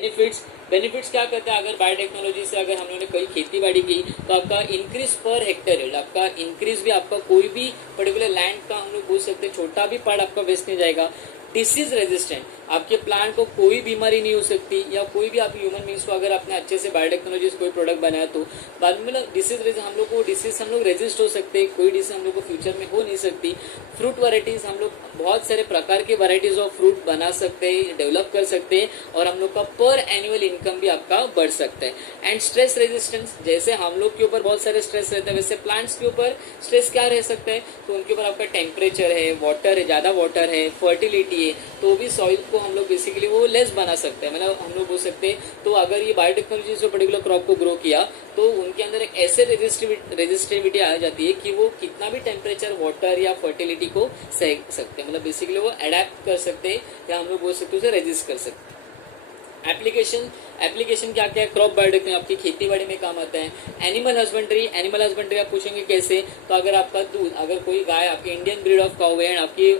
Benefits benefits क्या करते हैं, अगर बायोटेक्नोलॉजी से अगर हम लोगों ने कोई खेती बाड़ी की तो आपका इंक्रीज पर हेक्टेयर यील्ड, आपका इंक्रीज भी आपका कोई भी पर्टिकुलर लैंड का हम लोग बोल सकते हैं छोटा भी पार्ट आपका वेस्ट नहीं जाएगा। डिसीज रेजिस्टेंट, आपके प्लांट को कोई बीमारी नहीं हो सकती, या कोई भी आप ह्यूमन बींग्स को अगर आपने अच्छे से बायोटेक्नोलॉजी से कोई प्रोडक्ट बनाया तो बाद में डिसीज हम लोग को डिसीज हम लोग रेजिस्ट हो सकते हैं, कोई डिसीज हम लोग को फ्यूचर में हो नहीं सकती। फ्रूट वैरायटीज हम लोग बहुत सारे प्रकार के वैरायटीज ऑफ फ्रूट बना सकते हैं, डेवलप कर सकते हैं, और हम लोग का पर एनुअल इनकम भी आपका बढ़ सकता है। एंड स्ट्रेस रेजिस्टेंस, जैसे हम लोग के ऊपर बहुत सारे स्ट्रेस रहते हैं वैसे प्लांट्स के ऊपर स्ट्रेस क्या रह सकता है, तो उनके ऊपर आपका टेम्परेचर है, वाटर है, ज़्यादा वाटर है, फर्टिलिटी है, तो भी सॉइल को हम लोग बेसिकली वो लेस बना सकते हैं, मतलब हम लोग बोल सकते हैं। तो अगर ये बायोटेक्नोलॉजी से पर्टिकुलर क्रॉप को ग्रो किया तो उनके अंदर एक ऐसे रेजिस्टिविटी आ जाती है कि वो कितना भी टेम्परेचर, वाटर या फर्टिलिटी को सह सकते हैं, मतलब बेसिकली वो अडेप्ट कर सकते हैं, या हम लोग बोल सकते हैं उसे रेजिस्ट कर सकते हैं। एप्लीकेशन क्या क्या है, क्रॉप बायोटेक्नोलॉजी आपकी खेती बाड़ी में काम आता है। एनिमल हस्बेंड्री आप पूछेंगे कैसे, तो अगर आपका दूध, अगर कोई गाय आपकी इंडियन ब्रीड ऑफ काउ है एंड आपकी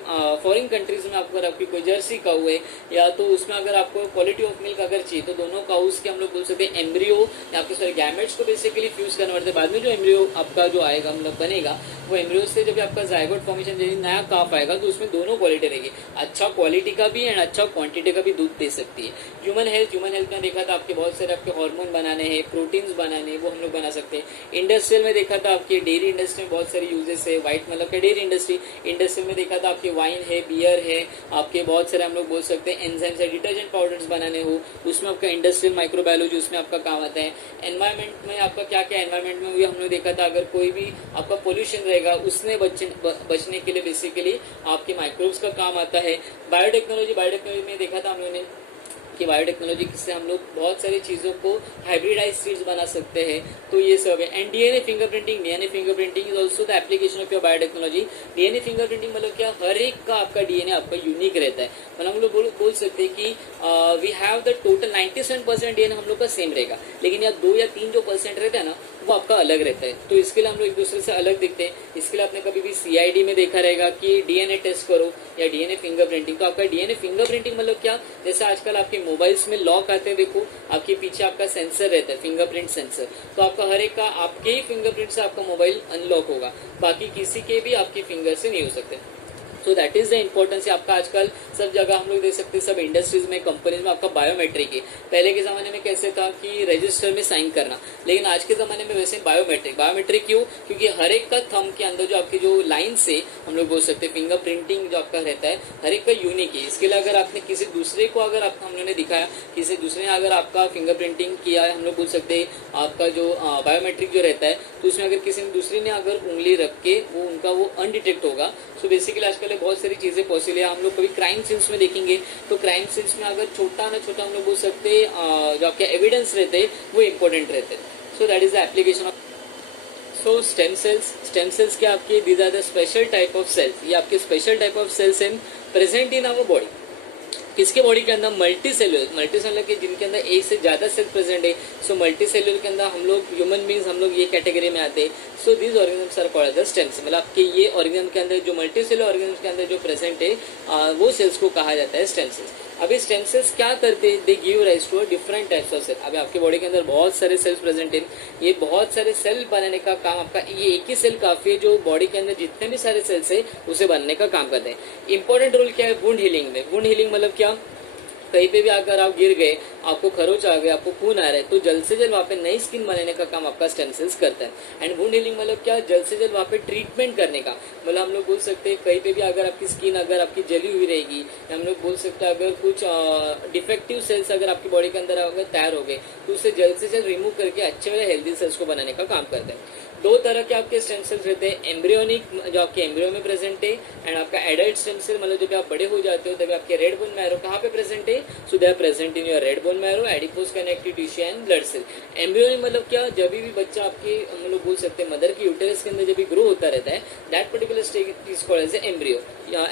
फॉरेन कंट्रीज में अगर आपकी कोई जर्सी काउ है, या तो उसमें अगर आपको क्वालिटी ऑफ मिल्क अगर चाहिए तो दोनों काउस के हम लोग बोल सकते हैं एम्ब्रियो या आपके सारे गैमेट्स को बेसिकली फ्यूज कन्वर्ट से बाद में जो एम्ब्रियो आपका जो आएगा मतलब बनेगा, वो एम्ब्रियो से जब आपका जायगोट फॉर्मेशन जैसे नया काफ आएगा तो उसमें दोनों क्वालिटी रहेगी, अच्छा क्वालिटी का भी एंड अच्छा क्वांटिटी का भी दूध दे सकती है। ह्यूमन हेल्थ में देखा था आपके बहुत सारे आपके हार्मोन बनाने हैं, प्रोटीन्स बनाने हैं, वो हम लोग बना सकते हैं। इंडस्ट्रियल में देखा था आपके डेयरी इंडस्ट्री में बहुत सारे यूजेस है, वाइट मतलब के डेयरी इंडस्ट्री में देखा था आपके वाइन है, बियर है, आपके बहुत सारे हम लोग बोल सकते हैं एंजाइम्स है, डिटर्जेंट पाउडर्स बनाने हो, उसमें आपका इंडस्ट्रियल माइक्रोबायोलॉजी उसमें आपका काम आता है। एनवायरमेंट में आपका क्या क्या एनवायरमेंट में भी हम लोग देखा था, अगर कोई भी आपका पोल्यूशन रहेगा उसमें बचने के लिए बेसिकली आपके माइक्रोब्स का काम आता है। बायोटेक्नोलॉजी में देखा था हम लोगों ने कि बायोटेक्नोलॉजी से हम लोग बहुत सारी चीज़ों को हाइब्रिडाइज सीड्स बना सकते हैं, तो ये सब है। And DNA fingerprinting is also the application of your biotechnology. DNA fingerprinting मतलब क्या, हर एक का आपका डीएनए आपका यूनिक रहता है, मतलब हम लोग बोल सकते हैं कि we have the total 97% DNA हम लोग का सेम रहेगा, लेकिन या 2 या 3 जो परसेंट रहता है ना वो आपका अलग रहता है, तो इसके लिए हम लोग एक दूसरे से अलग दिखते हैं। इसके लिए आपने कभी भी सीआईडी में देखा रहेगा कि डीएनए टेस्ट करो या डीएनए फिंगरप्रिंटिंग, तो आपका डीएनए फिंगरप्रिंटिंग मतलब क्या, जैसे आजकल आपके मोबाइल्स में लॉक आते हैं, देखो आपके पीछे आपका सेंसर रहता है, फिंगरप्रिंट सेंसर, तो आपका हर एक का आपके ही फिंगरप्रिंट से आपका मोबाइल अनलॉक होगा, बाकी किसी के भी आपके फिंगर से नहीं हो सकते। सो दैट इज द इम्पोर्टेंस। आपका आजकल सब जगह हम लोग देख सकते हैं, सब इंडस्ट्रीज में, कंपनीज में आपका बायोमेट्रिक है। पहले के ज़माने में कैसे था कि रजिस्टर में साइन करना, लेकिन आज के ज़माने में वैसे बायोमेट्रिक क्यों, क्योंकि हर एक का थंब के अंदर जो आपकी जो लाइन से हम लोग बोल सकते हैं फिंगर प्रिंटिंग जो आपका रहता है हर एक का यूनिक है। इसके लिए अगर आपने किसी दूसरे को अगर आपको हम लोगों ने दिखाया, किसी दूसरे ने अगर आपका फिंगर प्रिंटिंग किया है, हम लोग बोल सकते हैं आपका जो बायोमेट्रिक जो रहता है, तो उसमें अगर किसी ने दूसरी ने अगर उंगली रख के वो उनका वो अनडिटेक्ट होगा। सो बेसिकली आजकल बहुत सारी चीज़ें पॉसिबल है। हम लोग कभी क्राइम सीन्स में देखेंगे तो क्राइम सीन्स में अगर छोटा ना छोटा हम लोग बोल सकते हैं जो आपके एविडेंस रहते हैं वो इंपॉर्टेंट रहते हैं। So that is the application of so stem cells के आपके these are the special type of cells, ये आपके special type of cells in present in our body. किसके बॉडी के अंदर, मल्टी सेलुलर के जिनके अंदर एक से ज़्यादा सेल प्रेजेंट है। सो मल्टी सेलुलर के अंदर हम लोग ह्यूमन बींग्स हम लोग ये कैटेगरी में आते हैं। So these organisms are called as stem cell, मतलब आपके ये ऑर्गेनिज्म के अंदर जो मल्टी सेलुलर ऑर्गेनिज्म के अंदर जो प्रेजेंट है वो सेल्स को कहा जाता है स्टेम सेल्स। अभी स्टेम सेल्स क्या करते हैं, they give rise to different types of cell. अभी आपके बॉडी के अंदर बहुत सारे सेल्स प्रेजेंट है, ये बहुत सारे सेल बनाने का काम आपका, ये एक ही सेल काफी है जो बॉडी के अंदर जितने भी सारे सेल्स है उसे बनने का काम करते हैं। इंपॉर्टेंट रोल क्या है वुंड हीलिंग में। वुंड हीलिंग मतलब क्या, कहीं पे भी अगर आप गिर गए, आपको खरोच आ गया, आपको खून आ रहा है, तो जल्द से जल्द वहाँ पे नई स्किन बनाने का काम आपका स्टेम सेल्स करता है। एंड वुंड हीलिंग मतलब क्या, जल्द से जल्द वहाँ पे ट्रीटमेंट करने का, मतलब हम लोग बोल सकते हैं कहीं पे भी अगर आपकी स्किन अगर आपकी जली हुई रहेगी, या हम लोग बोल सकते हैं अगर कुछ डिफेक्टिव सेल्स अगर आपकी बॉडी के अंदर अगर तैयार हो गए तो उसे जल्द से जल्द रिमूव करके अच्छे वाले हेल्दी सेल्स को बनाने का काम करते हैं। 2 तरह के आपके स्टेम सेल्स रहते हैं, एम्ब्रियोनिक जो आपके एम्ब्रियो में प्रेजेंट है, एंड आपका एडल्ट स्टेम सेल मतलब जब आप बड़े हो जाते हो तभी आपके रेड बोन मैरो कहाँ पे प्रेजेंट है, so they are present in your red bone marrow, adipose connective tissue and blood cell. Embryonic मतलब क्या, जब भी बच्चा आपके हम लोग बोल सकते हैं मदर की यूटेरस के अंदर जब भी ग्रो होता रहता है, that particular stage is called as embryo.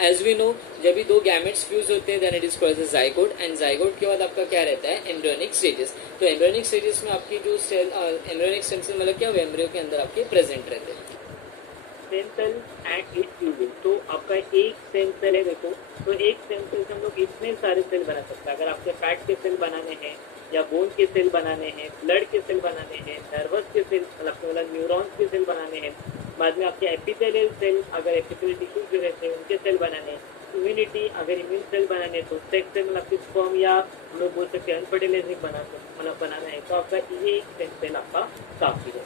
As we know, जब भी 2 गैमेट्स फ्यूज होते हैं then it is called as zygote, and zygote के बाद आपका क्या रहता है, एम्ब्रियोनिक स्टेजेस। तो एम्ब्रियोनिक स्टेजेस में आपकी जो सेल एम्ब्रियोनिक स्टेम सेल मतलब क्या, वो एम्ब्रियो के अंदर आपके प्रेजेंट रहते हैं। Stem cell and its uses, तो आपका एक स्टेम सेल है देखो, तो एक स्टेम सेल से हम लोग इतने सारे सेल बना सकते हैं। अगर आपके फैट के सेल बनाने हैं या बोन के सेल बनाने हैं, ब्लड के सेल बनाने हैं, नर्वस के सेल मतलब न्यूरॉन्स के सेल बनाने हैं, बाद में आपके एपिथेलियल सेल अगर एपिथेलियल टिश्यू जो रहते हैं उनके सेल बनाने हैं, इम्यूनिटी अगर इम्यून सेल बनाने तो सेक्स सेल मतलब आपके स्पर्म या हम लोग बोल सकते हैं अनफर्टिलाइजिंग बनाना है, तो आपका ये सेल आपका काफी है।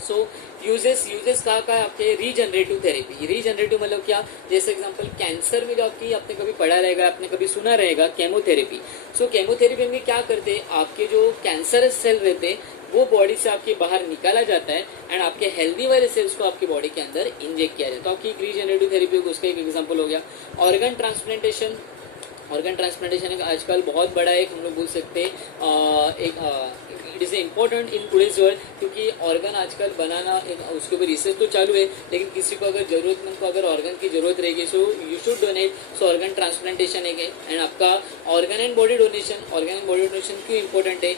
सो यूजेस कहाँ है आपके रीजनरेटिव थेरेपी। रीजनरेटिव मतलब क्या, जैसे एग्जांपल कैंसर में जो आपकी आपने कभी पढ़ा रहेगा, आपने कभी सुना रहेगा केमोथेरेपी। सो केमोथेरेपी में क्या करते हैं, आपके जो कैंसरस सेल रहते हैं वो बॉडी से आपके बाहर निकाला जाता है एंड आपके हेल्दी वाले सेल्स को आपकी बॉडी के अंदर इंजेक्ट किया जाता है। तो आपकी एक रीजनरेटिव थेरेपी होगी, उसका एक एग्जाम्पल हो गया। ऑर्गन ट्रांसप्लांटेशन, ऑर्गन ट्रांसप्लांटेशन एक आजकल बहुत बड़ा एक हम लोग बोल सकते हैं it is important in today's world, क्योंकि ऑर्गन आजकल बनाना उसके ऊपर रिसर्च तो चालू है, लेकिन किसी को अगर जरूरतमंद को अगर ऑर्गन की जरूरत रहेगी so you should donate. So organ transplantation है एंड आपका ऑर्गन एंड बॉडी डोनेशन क्यों इंपॉर्टेंट है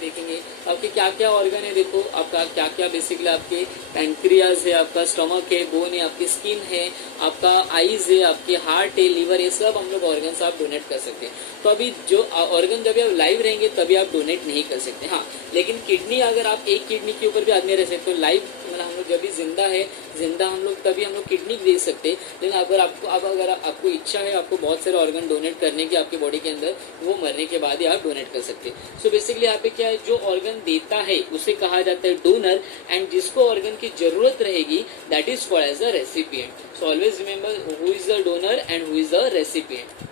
देखेंगे। आपके क्या क्या ऑर्गन है, देखो आपका क्या क्या बेसिकली आपके पैंक्रियाज है, आपका स्टमक है, बोन है, आपकी स्किन है, आपका आईज है, आपके हार्ट है, लीवर, ये सब हम लोग ऑर्गन आप डोनेट कर सकते हैं। तो अभी जो ऑर्गन जब आप लाइव रहेंगे तभी आप डोनेट नहीं कर सकते। हाँ, लेकिन किडनी अगर आप एक किडनी के ऊपर भी आदमी रह सकते तो लाइव मतलब हम लोग जब भी जिंदा हम लोग तभी हम लोग किडनी दे सकते हैं। लेकिन अगर आपको इच्छा है आपको बहुत सारे ऑर्गन डोनेट करने की आपकी बॉडी के अंदर, वो मरने के बाद ही आप डोनेट कर सकते हैं। सो बेसिकली यहाँ पे क्या है, जो ऑर्गन देता है उसे कहा जाता है डोनर, एंड जिसको ऑर्गन की जरूरत रहेगी that is called as a recipient. So always remember who is the donor and who is the recipient.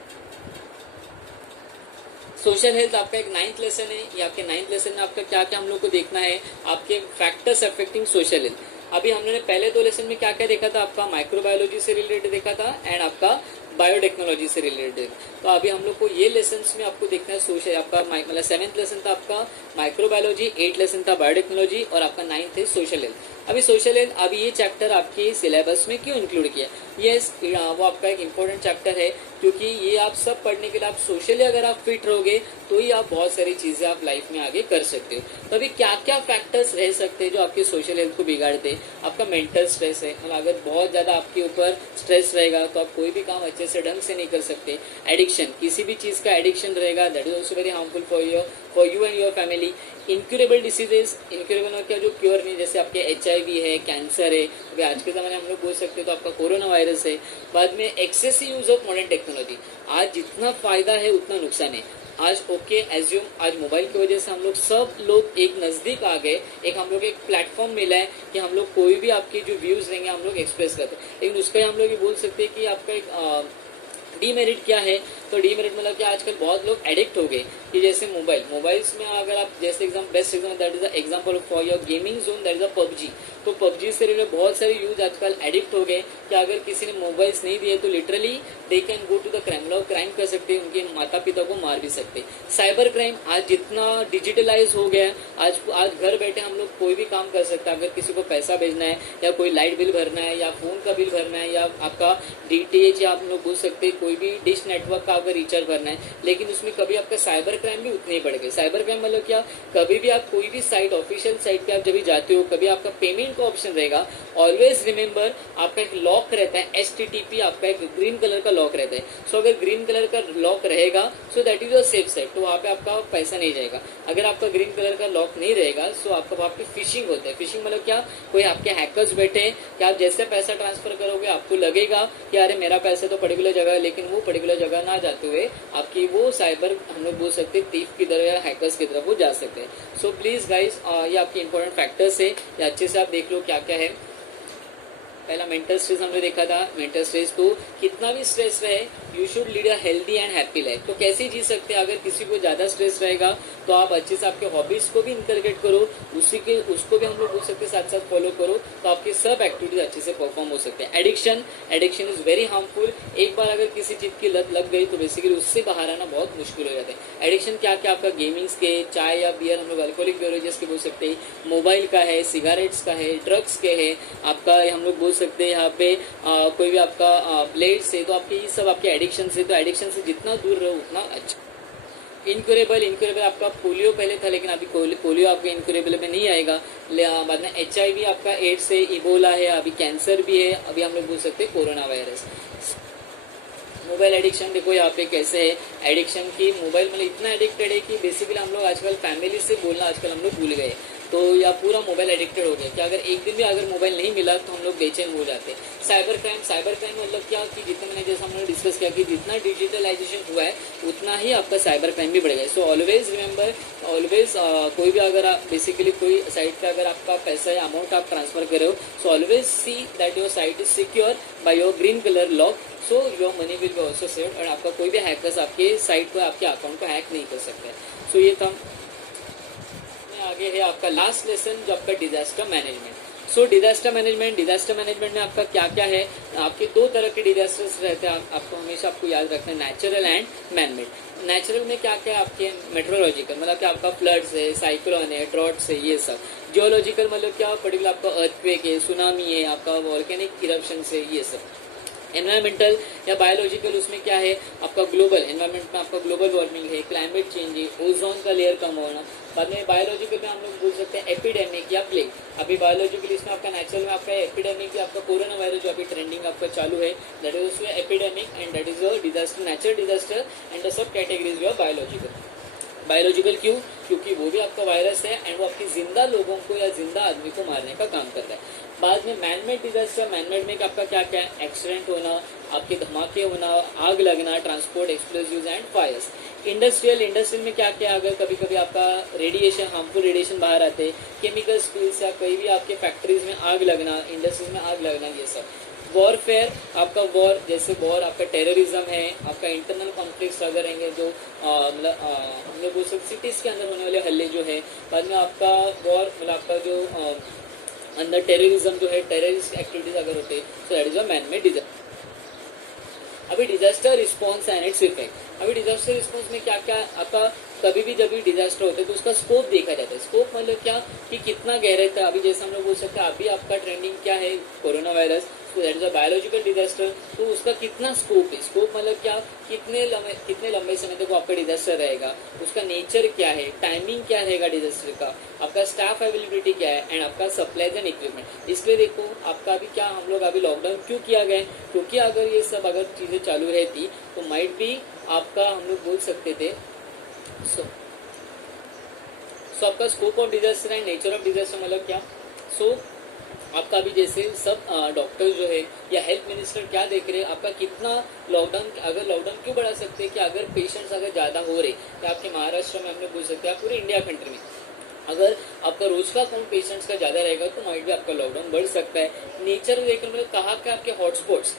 Social health आपका एक 9th लेसन है। ये आपके 9th लेसन में आपका क्या क्या हम लोग को देखना है, आपके फैक्टर्स अफेक्टिंग सोशल हेल्थ। अभी हमने पहले 2 लेसन में क्या क्या देखा था, आपका माइक्रोबायोलॉजी से रिलेटेड देखा था एंड आपका बायोटेक्नोलॉजी से रिलेटेड। तो अभी हम लोग को ये लेसन्स में आपको देखना है सोशल, आपका मतलब 7th लेसन था आपका माइक्रोबायोलॉजी, 8th लेसन था बायोटेक्नोलॉजी और आपका 9th है सोशल हेल्थ। अभी सोशल हेल्थ अभी ये चैप्टर आपके सिलेबस में क्यों इंक्लूड किया, यस वो आपका एक इम्पोर्टेंट चैप्टर है, क्योंकि ये आप सब पढ़ने के लिए आप सोशली अगर आप फिट रहोगे तो ही आप बहुत सारी चीज़ें आप लाइफ में आगे कर सकते हो। तो अभी क्या क्या फैक्टर्स रह सकते हैं जो आपके सोशल हेल्थ को बिगाड़ते हैं। आपका मेंटल स्ट्रेस है, मतलब अगर बहुत ज़्यादा आपके ऊपर स्ट्रेस रहेगा तो आप कोई भी काम अच्छे से ढंग से नहीं कर सकते। एडिक्शन, किसी भी चीज़ का एडिक्शन रहेगा that is also very harmful for you and your family. Incurable diseases, incurable और क्या जो क्योर नहीं, जैसे आपके HIV है, कैंसर है, अभी आज के ज़माने हम लोग बोल सकते हैं तो आपका कोरोना वायरस है। बाद में excessive use of modern technology, आज जितना फ़ायदा है उतना नुकसान है। आज ओके एज्यूम आज मोबाइल की वजह से हम लोग सब लोग एक नज़दीक आ गए, एक हम लोग एक प्लेटफॉर्म मिला है कि हम लोग कोई भी आपकी जो व्यूज़ रहेंगे हम लोग एक्सप्रेस करते हैं। लेकिन उसका हम लोग ये बोल सकते हैं कि आपका एक डीमेरिट क्या है, तो डीमेरिट मतलब कि आजकल बहुत लोग एडिक्ट हो गए कि जैसे मोबाइल्स में अगर आप जैसे best example that is the example for your gaming zone that is a PUBG। तो PUBG से रिलेटेड बहुत सारे यूज आजकल एडिक्ट हो गए कि अगर किसी ने मोबाइल्स नहीं दिए तो literally they can go to the crime, लोग क्राइम कर सकते हैं, उनके माता पिता को मार भी सकते। साइबर क्राइम आज जितना डिजिटलाइज हो गया, आज घर बैठे हम लोग कोई भी काम कर सकते हैं। अगर किसी को पैसा भेजना है या कोई लाइट बिल भरना है या फ़ोन का बिल भरना है या आपका DTH या आप लोग बोल सकते हैं कोई भी डिश नेटवर्क का अगर रिचार्ज भरना है, लेकिन उसमें कभी आपका साइबर क्राइम भी उतने ही बढ़ गए। साइबर क्राइम मतलब क्या, कभी भी आप कोई भी साइट ऑफिशियल साइट पे आप जब भी जाते हो कभी आपका पेमेंट का ऑप्शन रहेगा, ऑलवेज रिमेंबर आपका एक लॉक रहता है HTTP, आपका एक ग्रीन कलर का लॉक रहता है। सो अगर ग्रीन कलर का लॉक रहेगा सो that is your safe site, तो वहाँ पे आपका पैसा नहीं जाएगा। अगर आपका ग्रीन कलर का लॉक नहीं रहेगा सो आपका वहाँ पे फिशिंग होता है। फिशिंग मतलब क्या, कोई आपके हैकर्स बैठे हैं कि आप जैसे पैसा ट्रांसफर करोगे आपको लगेगा कि अरे मेरा पैसा तो पर्टिकुलर जगह है, लेकिन वो पर्टिकुलर जगह ना जाते हुए आपकी वो साइबर हम लोग बोल सकते हैं थीफ की तरह या हैकर्स की तरफ वो जा सकते हैं। सो प्लीज़ गाइस ये आपके इंपॉर्टेंट फैक्टर्स है, ये अच्छे से आप देख लो क्या क्या है। पहला मेंटल स्ट्रेस हमने देखा था। मेंटल स्ट्रेस तो कितना भी स्ट्रेस रहे you should lead a healthy and happy life. तो कैसे जी सकते हैं, अगर किसी को ज़्यादा स्ट्रेस रहेगा तो आप अच्छे से आपके हॉबीज़ को भी इनकलकेट करो, उसको भी हम लोग बोल सकते हैं साथ साथ फॉलो करो, तो आपकी सब एक्टिविटीज अच्छे से परफॉर्म हो सकते हैं। Addiction is very harmful. एक बार अगर किसी चीज़ की लत लग गई तो बेसिकली उससे बाहर आना बहुत मुश्किल हो जाता है। एडिक्शन क्या क्या आपका गेमिंग्स के, चाय या बियर हम लोग अल्कोहलिक बेवरेजेस के बोल सकते हैं, मोबाइल का है, सिगारेट्स का है, ड्रग्स के है, आपका हम लोग बोल सकते हैं यहाँ पे कोई भी आपका ब्लेड्स है, तो आपके ये सब आपके एडिक्शन से, तो एडिक्शन से जितना दूर रहो उतना अच्छा। इनक्यूरेबल आपका पोलियो पहले था, लेकिन अभी पोलियो आपके इनक्यूरेबल में नहीं आएगा। बाद में HIV आपका, एड्स है, इबोला है, अभी कैंसर भी है, अभी हम लोग बोल सकते हैं कोरोना वायरस। मोबाइल एडिक्शन देखो यहाँ पे कैसे है, एडिक्शन की मोबाइल मतलब इतना एडिक्टेड है कि बेसिकली हम लोग आजकल फैमिली से बोलना आजकल हम लोग भूल गए। तो या पूरा मोबाइल एडिक्टेड हो गया कि अगर एक दिन भी अगर मोबाइल नहीं मिला तो हम लोग बेचैन हो जाते। साइबर क्राइम मतलब क्या कि जितना मैंने जैसा हमने डिस्कस किया कि जितना डिजिटलाइजेशन हुआ है उतना ही आपका साइबर क्राइम भी बढ़ेगा। सो ऑलवेज रिमेंबर, ऑलवेज कोई भी अगर आप बेसिकली कोई साइट पे अगर आपका पैसा या अमाउंट आप ट्रांसफर कर रहे हो, so always see that your site is secure by your green colour lock, so your money will be also saved. और आपका कोई भी हैकर्स आपके साइट को, आपके अकाउंट को हैक नहीं कर सकते। सो ये था। आगे है आपका लास्ट लेसन जो आपका डिजास्टर मैनेजमेंट। सो डिजास्टर मैनेजमेंट में आपका क्या क्या है, आपके दो तरह के डिजास्टर्स रहते हैं, आपको हमेशा आपको याद रखना है, नेचुरल एंड मैनमेड। नेचुरल में क्या क्या है आपके मेट्रोलॉजिकल मतलब कि आपका फ्लड्स है, साइक्लोन है, ड्रॉट्स है, ये सब। जियोलॉजिकल मतलब क्या पर्टिकुलर आपका अर्थक्वेक है, सुनामी है, आपका वॉल्केनिक इरप्शन है, ये सब। एनवायरमेंटल या बायोलॉजिकल उसमें क्या है आपका ग्लोबल एनवायरमेंट में आपका ग्लोबल वार्मिंग है, क्लाइमेट चेंज है, ओजोन का लेयर कम होना। बाद में बायोलॉजिकल में हम लोग बोल सकते हैं एपिडेमिक या प्लेग। अभी बायोलॉजिकल इसमें आपका नेचुरल में आपका एपिडेमिक या आपका कोरोना वायरस जो अभी ट्रेंडिंग आपका चालू है, दैट इज उसमें epidemic and that is your disaster, natural disaster and the sub categories your biological क्यों? क्योंकि वो भी आपका वायरस है एंड वो आपकी जिंदा लोगों को या जिंदा आदमी को मारने का काम करता है। बाद में मैनमेड डिजास्टर, मैनमेड में आपका क्या क्या है, एक्सीडेंट होना, आपके धमाके होना, आग लगना, transport explosives and fires. Industrial में क्या क्या, अगर कभी कभी आपका रेडिएशन, हार्मफुल रेडिएशन बाहर आते, केमिकल स्पिल्स या कहीं भी आपके फैक्ट्रीज में आग लगना, इंडस्ट्रीज में आग लगना, ये सब। वॉरफेयर, आपका वॉर जैसे वॉर, आपका टेररिज्म है, आपका इंटरनल कॉन्फ्लिक्ट अगर रहेंगे जो मतलब हम लोग बोल सकते सिटीज़ के अंदर होने वाले हल्ले जो है। बाद में आपका वॉर मतलब आपका जो अंदर टेररिज्म जो है, टेररिस्ट एक्टिविटीज अगर होते, so that is a man made disaster. अभी disaster response and its effect. अभी डिजास्टर रिस्पॉन्स में क्या क्या आपका कभी भी जब भी डिजास्टर होता है तो उसका स्कोप देखा जाता है। स्कोप मतलब क्या कि कितना गहराई था। अभी जैसे हम लोग बोल सकते हैं अभी आपका ट्रेंडिंग क्या है, कोरोना वायरस, तो that is a biological disaster. तो उसका कितना स्कोप है, स्कोप मतलब क्या, कितने लंबे समय तक वो आपका डिजास्टर रहेगा, उसका नेचर क्या है, टाइमिंग क्या रहेगा डिजास्टर का, आपका स्टाफ अवेलेबिलिटी क्या है एंड आपका सप्लाईज एंड इक्विपमेंट। इसलिए देखो आपका अभी क्या, हम लोग अभी लॉकडाउन क्यों किया गया, क्योंकि अगर ये सब अगर चीज़ें चालू रहती तो माइट भी आपका हम लोग बोल सकते थे। सो आपका scope of disaster and nature of disaster मतलब क्या। सो आपका अभी जैसे सब डॉक्टर जो है या हेल्थ मिनिस्टर क्या देख रहे हैं, आपका कितना लॉकडाउन, अगर लॉकडाउन क्यों बढ़ा सकते हैं कि अगर पेशेंट्स अगर ज़्यादा हो रहे, या आपके महाराष्ट्र में हमने बोल सकते हैं पूरे इंडिया कंट्री में अगर आपका रोज का काउंट पेशेंट्स का ज़्यादा रहेगा तो माइट भी आपका लॉकडाउन बढ़ सकता है। नेचर देखकर मतलब कहाँ का आपके हॉटस्पॉट्स,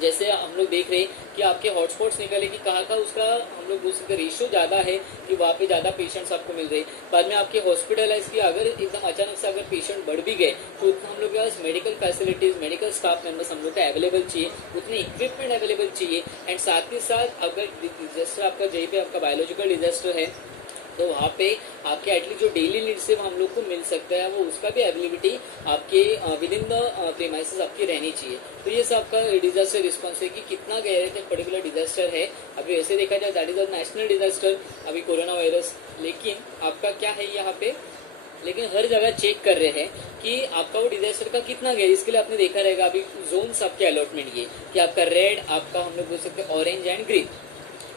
जैसे हम लोग देख रहे हैं कि आपके हॉटस्पॉट्स निकले कि कहाँ का उसका हम लोग बोल सकते रेशियो ज़्यादा है कि वहाँ पे ज़्यादा पेशेंट्स आपको मिल रहे। बाद में आपके हॉस्पिटलाइज की अगर एकदम अचानक से अगर पेशेंट बढ़ भी गए तो उतना हम लोग के पास medical facilities, medical staff members हम लोग का अवेलेबल चाहिए, उतने इक्विपमेंट अवेलेबल चाहिए। एंड साथ ही साथ अगर डिजास्टर आपका जहीं पे आपका बायोलॉजिकल डिजास्टर है तो वहाँ पे आपके एटलीस्ट जो डेली नीड्स है वो हम लोग को मिल सकता है, वो उसका भी अवेलेबिलिटी आपके विद इन द प्रीमाइसेस आपकी रहनी चाहिए। तो ये सब आपका डिजास्टर रिस्पॉन्स है कि कितना गहरे तक पर्टिकुलर डिजास्टर है। अभी वैसे देखा जाए that is a national disaster अभी कोरोना वायरस, लेकिन आपका क्या है यहाँ पे, लेकिन हर जगह चेक कर रहे हैं कि आपका वो डिजास्टर का कितना गया। इसके लिए आपने देखा रहेगा अभी जोन्स आपके अलॉटमेंट ये कि आपका रेड, आपका हम लोग बोल सकते हैं ऑरेंज एंड ग्रीन।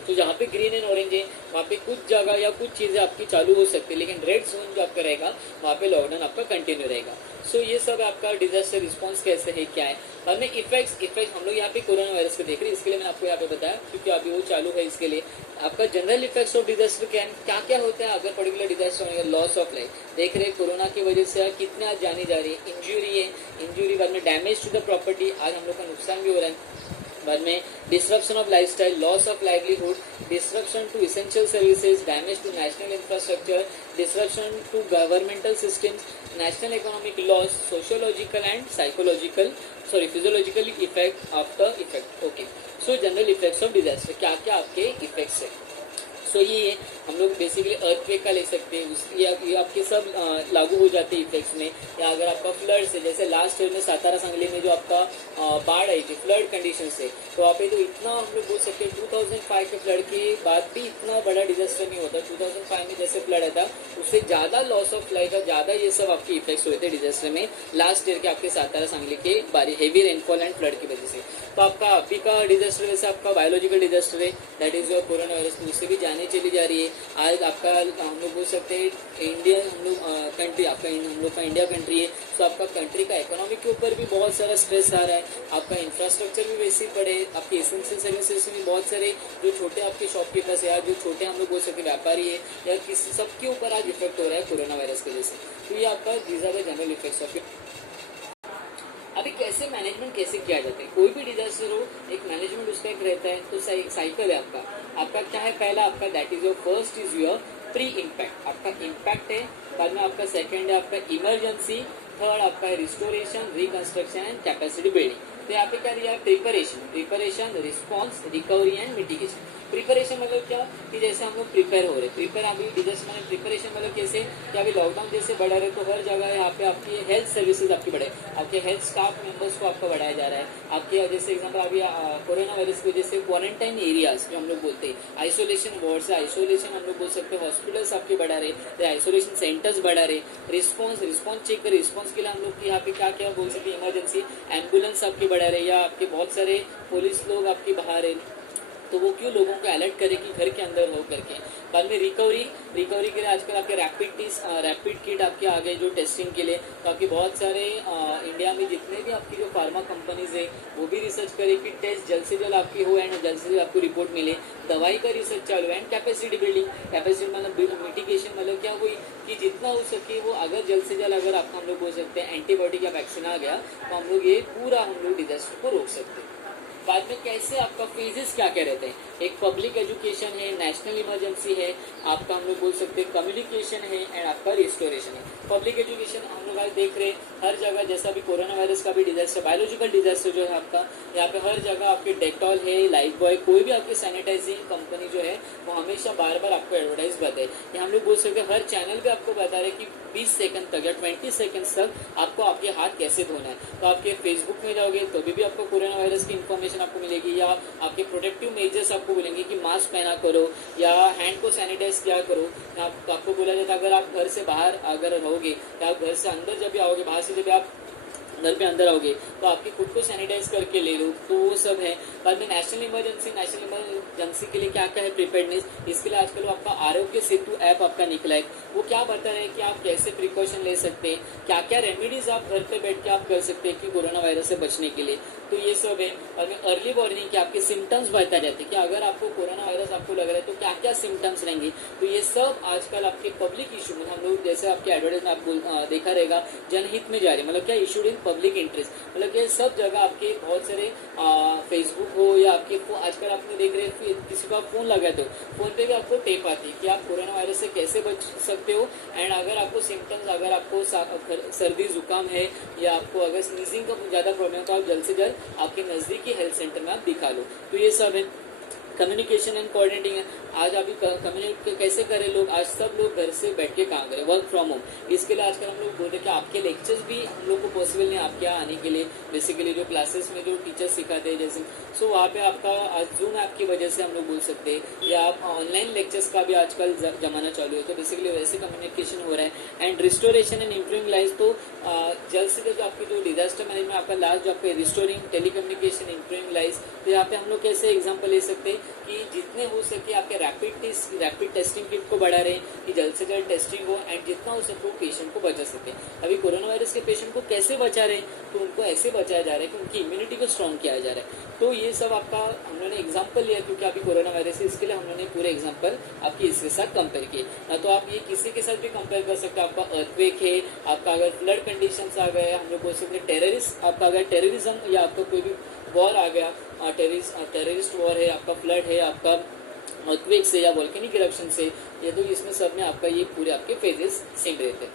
तो जहाँ पे ग्रीन एंड ऑरेंज है वहाँ पे कुछ जगह या कुछ चीज़ें आपकी चालू हो सकती है, लेकिन रेड जोन जो आपका रहेगा वहाँ पे लॉकडाउन आपका कंटिन्यू रहेगा। सो ये सब आपका डिजास्टर रिस्पॉन्स कैसे है, क्या है। बाद में इफेक्ट हम लोग यहाँ पे कोरोना वायरस के देख रहे हैं, इसके लिए मैंने आपको यहाँ पे बताया क्योंकि अभी वो चालू है। इसके लिए आपका जनरल इफेक्ट्स ऑफ डिजास्टर क्या क्या होता है अगर पर्टिकुलर डिजास्टर होगा। लॉस ऑफ लाइफ देख रहे कोरोना की वजह से कितने आज जानी जा रही है, इंजरी है, इंजरी बाद में डैमेज टू द प्रॉपर्टी, आज हम लोग का नुकसान भी हो रहा है। बाद में disruption of lifestyle, loss of livelihood, disruption to essential services, damage to national infrastructure, disruption to governmental systems, national economic loss, sociological and physiological effect after effect. Okay, so general effects of disaster क्या क्या आपके effects है। सो ये हम लोग basically earthquake का ले सकते हैं, ये आपके सब लागू हो जाते हैं इफेक्ट्स में। या अगर आपका फ्लड से, जैसे लास्ट ईयर में सातारा सांगली में जो आपका बाढ़ आई थी, फ्लड कंडीशन से, तो आप ये तो इतना हम लोग बोल सकते हैं 2005 के फ्लड के बाद भी इतना बड़ा डिजास्टर नहीं होता। 2005 में जैसे फ्लड आया था उससे ज़्यादा लॉस ऑफ लाइफ है, ज़्यादा ये सब आपके इफेक्ट्स हुए थे डिजास्टर में लास्ट ईयर के आपके सातारा सांगली के बारी हेवी रेनफॉल एंड फ्लड की वजह से। तो आपका अभी का डिजास्टर वैसे आपका बायोलॉजिकल डिजास्टर है, that is your corona virus, उससे भी जाने चली जा रही है। आज आपका हम लोग बोल सकते हैं इंडिया, हम लोग कंट्री आपका हम लोग का इंडिया कंट्री है, तो आपका कंट्री का इकोनॉमी के ऊपर भी बहुत सारा स्ट्रेस आ रहा है। आपका इंफ्रास्ट्रक्चर भी वैसे ही पड़े, आपके एसेंशियल सर्विसेज में बहुत सारे जो छोटे आपके शॉपकीपर्स या जो छोटे हम लोग बोल सकते व्यापारी है या किसी सबके ऊपर आज इफेक्ट हो रहा है कोरोना वायरस की वजह से। तो ये आपका these are the general effects of. अभी कैसे मैनेजमेंट कैसे किया जाता है, कोई भी डिजास्टर हो एक मैनेजमेंट उसका एक रहता है। तो साइकिल है आपका क्या है, पहला आपका that is your first is your pre impact, आपका इम्पैक्ट है। बाद में आपका सेकंड है आपका इमरजेंसी, थर्ड आपका है restoration, reconstruction and capacity building. तो यहाँ पे क्या दिया है, preparation, response, recovery and mitigation. Preparation मतलब क्या कि जैसे हम लोग प्रिपेयर हो रहे, प्रिपेयर अभी डिजास्टर में प्रिपरेशन मतलब कैसे कि अभी लॉकडाउन जैसे बढ़ा रहे तो हर जगह यहाँ पे आपकी हेल्थ सर्विसेज आपकी बढ़े, आपके हेल्थ स्टाफ मेंबर्स को आपका बढ़ाया जा रहा है। आपके जैसे एग्जाम्पल अभी कोरोना वायरस की वजह से क्वारंटाइन एरियाज जो हम लोग बोलते हैं, आइसोलेशन वार्ड से आइसोलेशन हम लोग बोल सकते हैं, हॉस्पिटल्स आपके बढ़ा रहे, आइसोलेशन सेंटर्स बढ़ा रहे, रिस्पॉन्स चेक कर, रिस्पॉन्स के लिए हम लोग यहाँ पे क्या क्या बोल सकते हैं, इमरजेंसी एम्बुलेंस आपके बढ़ा रहे, या आपके बहुत सारे पुलिस लोग आपके बाहर है, तो वो क्यों लोगों को अलर्ट करे कि घर के अंदर हो करके। बाद में रिकवरी के लिए आजकल आपके रैपिड किट आपके आ गए जो टेस्टिंग के लिए। तो आपके बहुत सारे इंडिया में जितने भी आपकी जो फार्मा कंपनीज है वो भी रिसर्च करे कि टेस्ट जल्द से जल्द आपकी हो एंड जल्द से जल्द आपको रिपोर्ट मिले। दवाई का रिसर्च चालू है एंड कैपेसिटी बिल्डिंग, कैपेसिटी मतलब मिटिगेशन मतलब क्या हुई कि जितना हो सके वो अगर जल्द से जल्द अगर आपको हम लोग बोल सकते हैं एंटीबायोटिक या वैक्सीन आ गया तो हम लोग ये पूरा हम लोग डिजास्टर को रोक सकते हैं। बाद में कैसे आपका फेजेस क्या क्या रहते हैं, एक पब्लिक एजुकेशन है, नेशनल इमरजेंसी है, आपका हम लोग बोल सकते हैं कम्युनिकेशन है एंड आपका रिस्टोरेशन है। पब्लिक एजुकेशन हम लोग आज देख रहे हैं हर जगह, जैसा भी कोरोना वायरस का भी डिजास्टर, बायोलॉजिकल डिजास्टर जो है आपका, यहाँ पे हर जगह आपके डेटॉल है, लाइफ बॉय, कोई भी आपकी सैनिटाइजिंग कंपनी जो है वो हमेशा बार बार आपको एडवर्टाइज बताए। ये हम लोग बोल सकते हैं हर चैनल पे आपको बता रहे कि 20 सेकंड तक या 20 सेकंड्स तक आपको आपके हाथ कैसे धोना है। तो आपके फेसबुक में जाओगे तो भी आपको कोरोना वायरस की इन्फॉर्मेशन आपको मिलेगी, या आपके प्रोटेक्टिव मेजर्स आपको बोलेंगे कि मास्क पहना करो या हैंड को सैनिटाइज किया करो। आपको बोला जाता है अगर आप घर से बाहर अगर रहोगे या आप घर से अंदर जब भी आओगे, बाहर से जब आप घर पे अंदर आओगे तो आपके खुद को सैनिटाइज करके ले लो। तो वो सब है। बाद में नेशनल इमरजेंसी के लिए क्या क्या है प्रिपेयर्डनेस, इसके लिए आजकल आपका आरोग्य सेतु ऐप आपका निकला है, वो क्या बता रहे हैं कि आप कैसे प्रिकॉशन ले सकते हैं, क्या क्या रेमेडीज आप घर पे बैठ के आप कर सकते हैं कि कोरोना वायरस से बचने के लिए। तो ये सब है। और में अर्ली वार्निंग कि आपके सिम्टम्स बता जाते हैं कि अगर आपको कोरोना वायरस आपको लग रहा है तो क्या क्या सिम्टम्स रहेंगे। तो ये सब आजकल आपके पब्लिक इशू में हम लोग जैसे आपके एडवर्टाइज में आप देखा रहेगा जनहित में जारी, मतलब क्या इशूड इन पब्लिक इंटरेस्ट, मतलब कि सब जगह आपके बहुत सारे फेसबुक हो या आपके आजकल आपने देख रहे हैं किसी को आप फोन लगाते हो, फोन पे भी आपको टेप आती है कि आप कोरोना वायरस से कैसे बच सकते हो। एंड अगर आपको सिम्टम्स, अगर आपको सर्दी जुकाम है या आपको अगर स्नीजिंग का ज़्यादा प्रॉब्लम है तो आप जल्द से जल्द आपके नज़दीकी हेल्थ सेंटर में आप दिखा लो। तो ये सब है। कम्युनिकेशन एंड कोऑर्डिनेटिंग है। आज अभी कम्युनिकेट कैसे करें लोग, आज सब लोग घर से बैठ के काम करें, वर्क फ्रॉम होम। इसके लिए आजकल हम लोग बोलते हैं कि आपके लेक्चर्स भी हम लोग को पॉसिबल नहीं आपके यहाँ आने के लिए, बेसिकली जो क्लासेस में जो टीचर्स सिखाते हैं जैसे, सो वहाँ पे आपका जूम ऐप की वजह से हम लोग बोल सकते हैं, या आप ऑनलाइन लेक्चर्स का भी आजकल जमाना चालू है। तो बेसिकली वैसे कम्युनिकेशन हो रहा है। And restoration and improving life, तो जल्द से जल्द आपकी जो डिजास्टर मैनेजमेंट आपका लास्ट जो आपके रिस्टोरिंग टेलीकम्युनिकेशन इम्प्रूविंग लाइफ, तो यहाँ पे हम लोग कैसे एग्जाम्पल ले सकते हैं कि जितने हो सके आपके रैपिड टेस्टिंग किट को बढ़ा रहे हैं कि जल्द से जल्द टेस्टिंग हो एंड जितना हो सके पेशेंट को बचा सके। अभी कोरोना वायरस के पेशेंट को कैसे बचा रहे हैं, तो उनको ऐसे बचाया जा रहा है कि उनकी इम्यूनिटी को स्ट्रॉन्ग किया जा रहा है। तो ये सब आपका हम लोगों ने एग्जाम्पल लिया क्योंकि अभी कोरोना वायरस है, इसके लिए हम लोगों ने पूरे एग्जाम्पल आपकी इसके साथ कंपेयर किए। तो आप ये किसी के साथ भी कंपेयर कर सकते हैं। आपका अर्थक्वेक है, आपका अगर फ्लड कंडीशंस आ गए, हम लोग बोल सकते हैं टेररिस्ट, आपका अगर टेररिज्म या आपका कोई भी वॉर आ गया, टेररिस्ट वॉर है, आपका फ्लड है, आपका अर्थक्वेक से या वोल्केनिक इरप्शन से, ये तो इसमें सब में आपका ये पूरे आपके फेजेस सेम रहते हैं।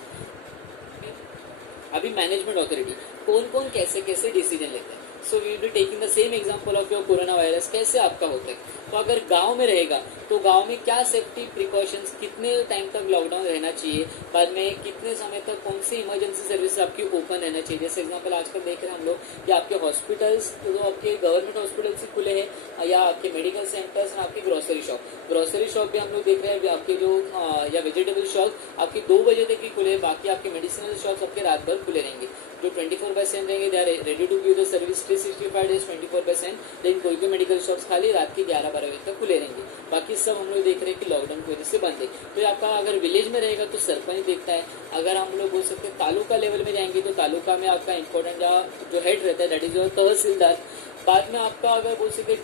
अभी मैनेजमेंट अथॉरिटी कौन कौन कैसे कैसे डिसीजन लेते हैं। So we will be taking the same example of your corona virus कैसे आपका होता है। तो अगर गांव में रहेगा तो गांव में क्या सेफ्टी प्रिकॉशंस, कितने टाइम तक लॉकडाउन रहना चाहिए, बाद में कितने समय तक कौन सी इमरजेंसी सर्विस आपकी ओपन रहना चाहिए। जैसे एग्जांपल आजकल देख रहे हैं हम लोग कि आपके हॉस्पिटल्स तो आपके गवर्नमेंट हॉस्पिटल्स ही खुले हैं या आपके मेडिकल सेंटर्स और आपकी ग्रोसरी शॉप भी हम लोग देख रहे हैं आपके जो या वेजिटेबल शॉप आपकी 2 बजे तक ही खुले हैं, बाकी आपके मेडिसिनल शॉप्स आपके रात भर खुले रहेंगे। जो 24/7 रहेंगे they are ready to give the service 365 days 24/7। लेकिन कोई भी मेडिकल शॉप्स खाली रात के 11-12 बजे तक खुले रहेंगे, बाकी सब हम लोग देख रहे हैं कि लॉकडाउन की वजह से बंद है। तो आपका अगर विलेज में रहेगा तो सरपंच देखता है, अगर हम लोग बोल सकते हैं तालुका लेवल में जाएंगे तो तालुका में आपका इंपॉर्टेंट जो हेड रहता है दैट इज योर तहसीलदार। बाद में आपका अगर बोल सकते हैं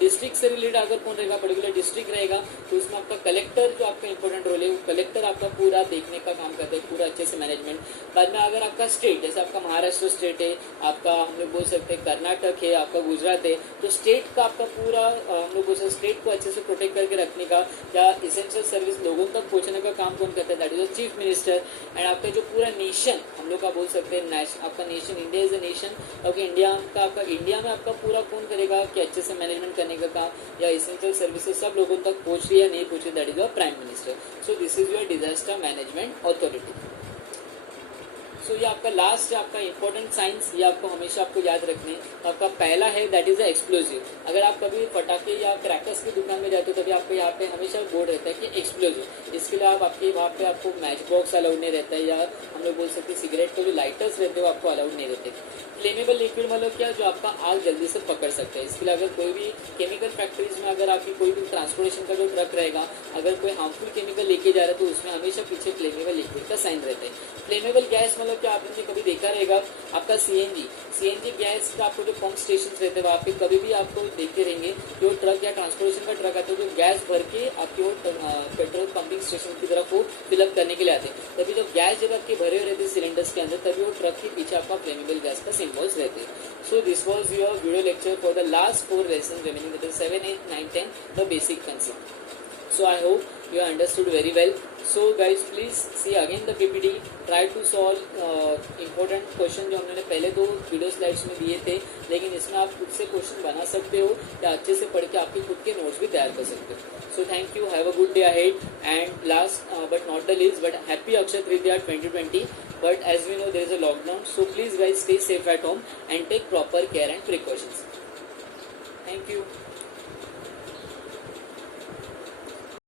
डिस्ट्रिक्ट से रिलेटेड अगर कौन रहेगा, पर्टिकुलर डिस्ट्रिक्ट रहेगा तो उसमें आपका कलेक्टर जो आपका इंपॉर्टेंट रोल है वो कलेक्टर आपका पूरा देखने का काम करता है, पूरा अच्छे से मैनेजमेंट। बाद में अगर आपका स्टेट, जैसे आपका महाराष्ट्र स्टेट है, आपका हम लोग बोल सकते हैं कर्नाटक है, आपका गुजरात है, तो स्टेट का आपका पूरा हम लोग बोल सकते हैं स्टेट को अच्छे से प्रोटेक्ट करके रखने का या इसेंशियल सर्विस लोगों तक पहुंचने का काम कौन करता है, that is the chief minister. And आपका जो पूरा नेशन हम लोग का बोल सकते हैं आपका nation, India is a nation, क्योंकि इंडिया में आपका पूरा कौन करेगा कि अच्छे से मैनेजमेंट करने का काम या इसेंशियल सर्विसेज सब लोगों तक पहुंच रही है नहीं पहुंच रही, that is your prime minister. So this is your disaster management authority. So ये आपका लास्ट आपका इंपॉर्टेंट साइंस, ये आपको हमेशा आपको याद रखने। तो आपका पहला है दैट इज द एक्सप्लोजिव। अगर आप कभी पटाखे या क्रैकर्स की दुकान में जाते हो तभी आपको यहाँ पे हमेशा बोर्ड रहता है कि एक्सप्लोजिव। इसके लिए आप आपके वहाँ पे आपको मैच बॉक्स अलाउड नहीं रहता है, या हम लोग बोल सकते हैं सिगरेट के जो लाइटर्स रहते हैं वो आपको अलाउड नहीं रहते। फ्लेमेबल लिक्विड मतलब क्या, जो आपका आग जल्दी से पकड़ सकता है। इसके लिए अगर कोई भी केमिकल फैक्ट्रीज में अगर आपकी कोई भी ट्रांसपोर्टेशन का जो ट्रक रहेगा, अगर कोई हार्मफुल केमिकल लेके जा रहा है तो उसमें हमेशा पीछे फ्लेमेबल लिक्विड का साइन रहता है। फ्लेमेबल गैस मतलब क्या, आपने कभी देखा रहेगा आपका सीएनजी गैस का आपको जो पंप स्टेशन रहते हैं वहाँ पे कभी भी आपको देखते रहेंगे जो ट्रक या ट्रांसपोर्टेशन का ट्रक आता है जो गैस भर के आपके वो पेट्रोल पंपिंग स्टेशन की तरफ वो फिलअप करने के लिए आते हैं। तभी जब गैस जब आपके भरे हुए रहते हैं सिलेंडर्स के अंदर तभी वो ट्रक के पीछे आपका फ्लेमेबल गैस का सिंबल्स रहते हैं। So this was your video lecture for the last 4 lesson remaining, that is 7, 8, 9, 10 the basic concept. So I hope you understood very well. So guys please see again the PPT, try to solve important question जो हमने पहले 2 video slides में दिए थे, लेकिन इसमें आप खुद से क्वेश्चन बना सकते हो या अच्छे से पढ़ के आपके खुद के नोट्स भी तैयार कर सकते हो. So thank you, have a good day ahead, and last but not the least, but happy Akshaya Tritiya 2020. But as we know there is a lockdown, so please guys stay safe at home and take proper care and precautions. Thank you.